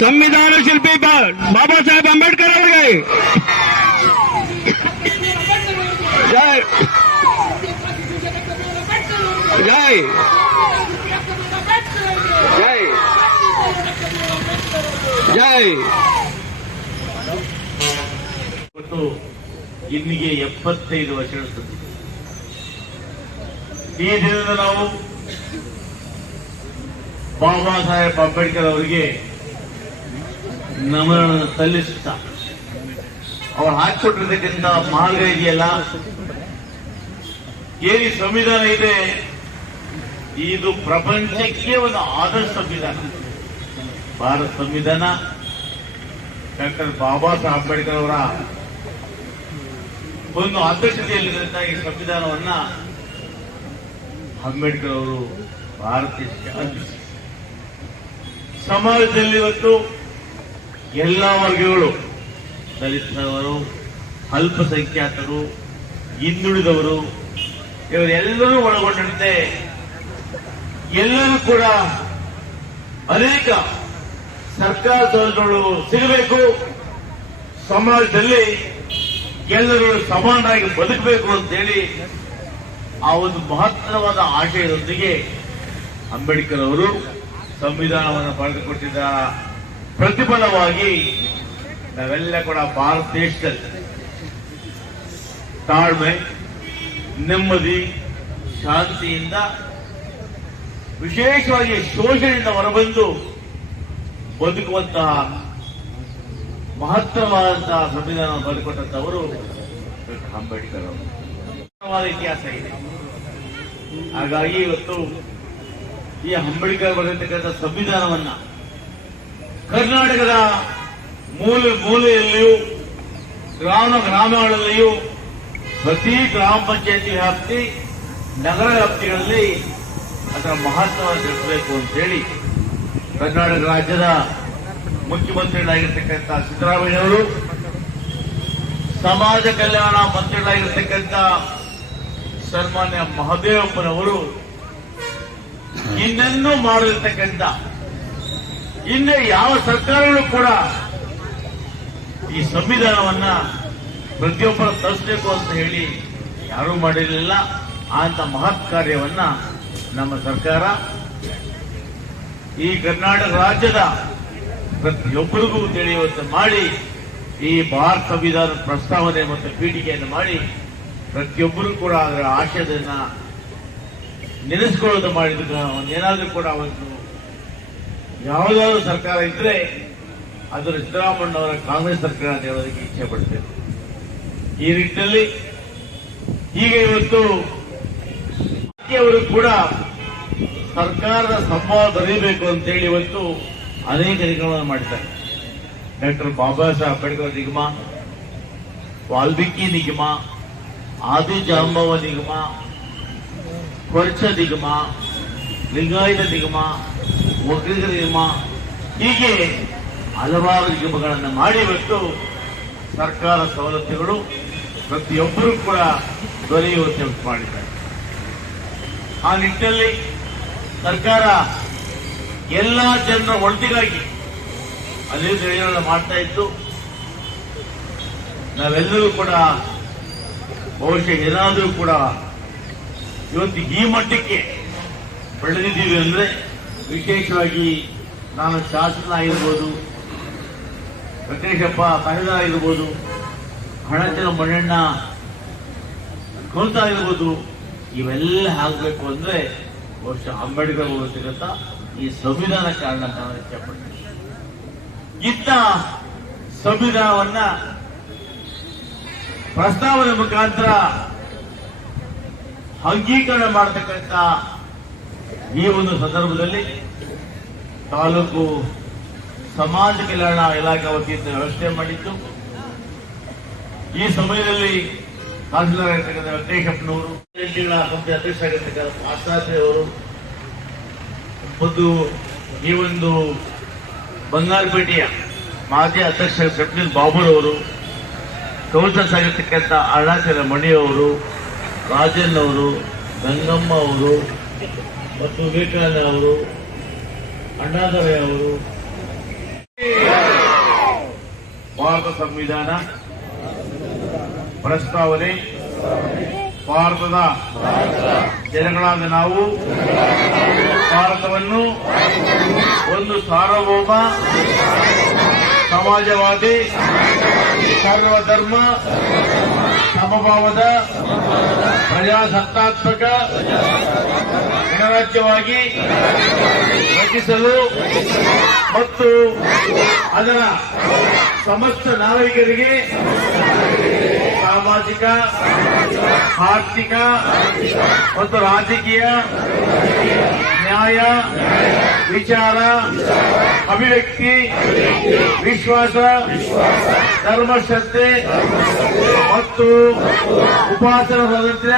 ಸಂವಿಧಾನ ಶಿಲ್ಪಿ ಬಾ- ಬಾಬಾ ಸಾಹೇಬ್ ಅಂಬೇಡ್ಕರ್ ಅವರಿಗೆ ಜೈ ಜೈ ಜೈ ಜೈ ಮತ್ತು ಇಲ್ಲಿಗೆ ಎಪ್ಪತ್ತೈದು ವರ್ಷಗಳ ಸಂಧಿ ಈ ದಿನದ ನಾವು ಬಾಬಾ ಸಾಹೇಬ್ ಅಂಬೇಡ್ಕರ್ ಅವರಿಗೆ ನಮನ ಸಲ್ಲಿಸುತ್ತಾ ಅವ್ರು ಹಾಕಿಕೊಟ್ಟಿರ್ತಕ್ಕಂಥ ಮಾರ್ಗ ಇದೆಯಲ್ಲ? ಏನು ಸಂವಿಧಾನ ಇದೆ. ಇದು ಪ್ರಪಂಚಕ್ಕೆ ಒಂದು ಆದರ್ಶ ಸಂವಿಧಾನ. ಭಾರತ ಸಂವಿಧಾನ, ಡಾಕ್ಟರ್ ಬಾಬಾ ಸಾಹೇಬ್ ಅಂಬೇಡ್ಕರ್ ಅವರ ಒಂದು ಅಧ್ಯಕ್ಷತೆಯಲ್ಲಿರುವಂತಹ ಈ ಸಂವಿಧಾನವನ್ನ ಅಂಬೇಡ್ಕರ್ ಅವರು ಅರ್ಪಿಸಿದರು ಸಮಾಜದಲ್ಲಿ ಇವತ್ತು ಎಲ್ಲ ವರ್ಗಗಳು ದಲಿತರವರು ಅಲ್ಪಸಂಖ್ಯಾತರು, ಹಿಂದುಳಿದವರು, ಇವರೆಲ್ಲರೂ ಒಳಗೊಂಡಂತೆ ಎಲ್ಲರೂ ಕೂಡ ಅನೇಕ ಸರ್ಕಾರ ಸೌಲಭ್ಯಗಳು ಸಿಗಬೇಕು. ಸಮಾಜದಲ್ಲಿ ಎಲ್ಲರೂ ಸಮಾನರಾಗಿ ಬದುಕಬೇಕು ಅಂತೇಳಿ ಆ ಒಂದು ಮಹತ್ತರವಾದ ಆಶಯದೊಂದಿಗೆ ಅಂಬೇಡ್ಕರ್ ಅವರು ಸಂವಿಧಾನವನ್ನು ಬರೆದುಕೊಟ್ಟಿದ್ದ ಪ್ರತಿಫಲವಾಗಿ ನಾವೆಲ್ಲ ಕೂಡ ಭಾರತ ದೇಶದಲ್ಲಿ ತಾಳ್ಮೆ, ನೆಮ್ಮದಿ, ಶಾಂತಿಯಿಂದ ವಿಶೇಷವಾಗಿ ಶೋಷಣೆಯಿಂದ ಹೊರಬಂದು ಬದುಕುವಂತಹ ಮಹತ್ತರವಾದಂತಹ ಸಂವಿಧಾನ ಬರೆದುಕೊಟ್ಟಂತವರು ಅಂಬೇಡ್ಕರ್ ಅವರು. ಇತಿಹಾಸ ಇದೆ. ಹಾಗಾಗಿ ಇವತ್ತು ಈ ಅಂಬೇಡ್ಕರ್ ಬರೆದಿರ್ತಕ್ಕಂಥ ಸಂವಿಧಾನವನ್ನ ಕರ್ನಾಟಕದ ಮೂಲೆ ಮೂಲೆಯಲ್ಲಿಯೂ, ಗ್ರಾಮ ಗ್ರಾಮಗಳಲ್ಲಿಯೂ ಪ್ರತಿ ಗ್ರಾಮ ಪಂಚಾಯತಿ ವ್ಯಾಪ್ತಿ, ನಗರ ವ್ಯಾಪ್ತಿಗಳಲ್ಲಿ ಅದರ ಮಹತ್ವವನ್ನು ತಿಳಿಸಬೇಕು ಅಂತೇಳಿ ಕರ್ನಾಟಕ ರಾಜ್ಯದ ಮುಖ್ಯಮಂತ್ರಿಗಳಾಗಿರ್ತಕ್ಕಂಥ ಸಿದ್ದರಾಮಯ್ಯವರು ಸಮಾಜ ಕಲ್ಯಾಣ ಮಂತ್ರಿಗಳಾಗಿರ್ತಕ್ಕಂಥ ಸನ್ಮಾನ್ಯ ಮಹದೇವಪ್ಪನವರು ಇನ್ನೆನ್ನೂ ಮಾಡಿರ್ತಕ್ಕಂಥ ಹಿಂದೆ ಯಾವ ಸರ್ಕಾರಗಳು ಕೂಡ ಈ ಸಂವಿಧಾನವನ್ನ ಪ್ರತಿಯೊಬ್ಬರು ತರಿಸಬೇಕು ಅಂತ ಹೇಳಿ ಯಾರೂ ಮಾಡಿರಲಿಲ್ಲ. ಅಂತ ಮಹತ್ ಕಾರ್ಯವನ್ನ ನಮ್ಮ ಸರ್ಕಾರ ಈ ಕರ್ನಾಟಕ ರಾಜ್ಯದ ಪ್ರತಿಯೊಬ್ಬರಿಗೂ ತಿಳಿಯುವಂತೆ ಮಾಡಿ, ಈ ಭಾರತ ಸಂವಿಧಾನ ಪ್ರಸ್ತಾವನೆ ಮತ್ತು ಪೀಠಿಕೆಯನ್ನು ಮಾಡಿ, ಪ್ರತಿಯೊಬ್ಬರು ಕೂಡ ಅದರ ಆಶಯದನ್ನ ನೆನೆಸ್ಕೊಳ್ಳೋದು ಮಾಡಿದ ಏನಾದರೂ ಕೂಡ ಒಂದು ಯಾವುದಾದ್ರೂ ಸರ್ಕಾರ ಇದ್ರೆ ಅದರ ಸಿದ್ದರಾಮಣ್ಣವರ ಕಾಂಗ್ರೆಸ್ ಸರ್ಕಾರ ಅಂತ ಹೇಳೋದಕ್ಕೆ ಇಚ್ಛೆ ಪಡ್ತೇನೆ. ಈ ನಿಟ್ಟಿನಲ್ಲಿ ಈಗ ಇವತ್ತು ಅವರು ಕೂಡ ಸರ್ಕಾರದ ಸಂವಾದ ದೊರೆಯಬೇಕು ಅಂತೇಳಿ ಇವತ್ತು ಅನೇಕ ನಿಗಮವನ್ನು ಮಾಡಿದ್ದಾರೆ. ಡಾಕ್ಟರ್ ಬಾಬಾ ಸಾಹೇಬ್ ಅಂಬೇಡ್ಕರ್ ನಿಗಮ, ವಾಲ್ಮೀಕಿ ನಿಗಮ, ಆದಿ ಜಾಂಬವ ನಿಗಮ ಕೊರ್ಚ ನಿಗಮ, ಲಿಂಗಾಯತ ನಿಗಮ ಒಕ್ಕಲಿಗರ ಹೀಗೆ ಹಲವಾರು ನಿಯಮಗಳನ್ನು ಮಾಡಿಬಿಟ್ಟು ಸರ್ಕಾರ ಸವಲತ್ತುಗಳು ಪ್ರತಿಯೊಬ್ಬರೂ ಕೂಡ ದೊರೆಯುವಂತೆ ಮಾಡಿದ್ದಾರೆ. ಆ ನಿಟ್ಟಿನಲ್ಲಿ ಸರ್ಕಾರ ಎಲ್ಲ ಜನರ ಒಳಿತಿಗಾಗಿ ಅಲ್ಲಿ ನಿರ್ಣಯಗಳನ್ನು ಮಾಡ್ತಾ ಇತ್ತು. ನಾವೆಲ್ಲರೂ ಕೂಡ ಬಹುಶಃ ಏನಾದರೂ ಕೂಡ ಇವತ್ತು ಈ ಮಟ್ಟಕ್ಕೆ ಬೆಳೆದಿದ್ದೀವಿ ಅಂದ್ರೆ ವಿಶೇಷವಾಗಿ ನಾನು ಶಾಸನ ಆಗಿರ್ಬೋದು ವೆಂಕಟೇಶಪ್ಪ ತಹಸೀಲ್ದಾರ್ ಆಗಿರ್ಬೋದು ಹಣಚನ ಮಣ್ಣಣ್ಣ ಕೌಂತ ಆಗಿರ್ಬೋದು, ಇವೆಲ್ಲ ಆಗಬೇಕು ಅಂದ್ರೆ ಬಹುಶಃ ಅಂಬೇಡ್ಕರ್ ಅವರು ಸಿಗುತ್ತ ಈ ಸಂವಿಧಾನ ಕಾರಣ ನಾನು ಇಚ್ಛೆಪಡ್ತೀನಿ. ಇಂಥ ಸಂವಿಧಾನವನ್ನ ಪ್ರಸ್ತಾವನೆ ಮುಖಾಂತರ ಅಂಗೀಕರಣ ಮಾಡತಕ್ಕಂಥ ಈ ಒಂದು ಸಂದರ್ಭದಲ್ಲಿ ತಾಲೂಕು ಸಮಾಜ ಕಲ್ಯಾಣ ಇಲಾಖೆ ವತಿಯಿಂದ ವ್ಯವಸ್ಥೆ ಮಾಡಿತ್ತು ಈ ಸಮಯದಲ್ಲಿ ತಹಸೀಲ್ದಾರ್ ಆಗಿರ್ತಕ್ಕಂಥ ವೆಂಕಟೇಶಪ್ಪನವರು ಸಂಸ್ಥೆ ಅಧ್ಯಕ್ಷರಾಗಿರ್ತಕ್ಕಂಥ ಆಸ್ತಾತ್ರೆ ಅವರು ಮತ್ತು ಈ ಒಂದು ಬಂಗಾರಪೇಟೆಯ ಮಾಜಿ ಅಧ್ಯಕ್ಷ ಸಪ್ನಿಲ್ ಬಾಬುರವರು ಕೌನ್ಸಲ್ಸ್ ಆಗಿರ್ತಕ್ಕಂಥ ಅರುಣಾಚಲ ಮಣಿಯವರು, ರಾಜನ್ ಅವರು, ಗಂಗಮ್ಮ ಅವರು ಮತ್ತು ವಿವೇಕಾನಂದ ಅವರು, ಅಣ್ಣಾದೊರೆ ಅವರು. ಭಾರತ ಸಂವಿಧಾನ ಪ್ರಸ್ತಾವನೆ. ಭಾರತದ ಜನಗಳಾದ ನಾವು ಭಾರತವನ್ನು ಒಂದು ಸಾರ್ವಭೌಮ, ಸಮಾಜವಾದಿ, ಸರ್ವಧರ್ಮ, ಸಮಭಾವದ ಪ್ರಜಾಸತ್ತಾತ್ಮಕ ಗಣರಾಜ್ಯವಾಗಿ ರಚಿಸಲು ಮತ್ತು ಅದರ ಸಮಸ್ತ ನಾಗರಿಕರಿಗೆ ಸಾಮಾಜಿಕ ಆರ್ಥಿಕ ಮತ್ತು ರಾಜಕೀಯ ನ್ಯಾಯ ವಿಚಾರ ಅಭಿವ್ಯಕ್ತಿ ವಿಶ್ವಾಸ ಧರ್ಮಶ್ರದ್ಧೆ ಮತ್ತು ಉಪಾಸನ ಸ್ವಾತಂತ್ರ್ಯ.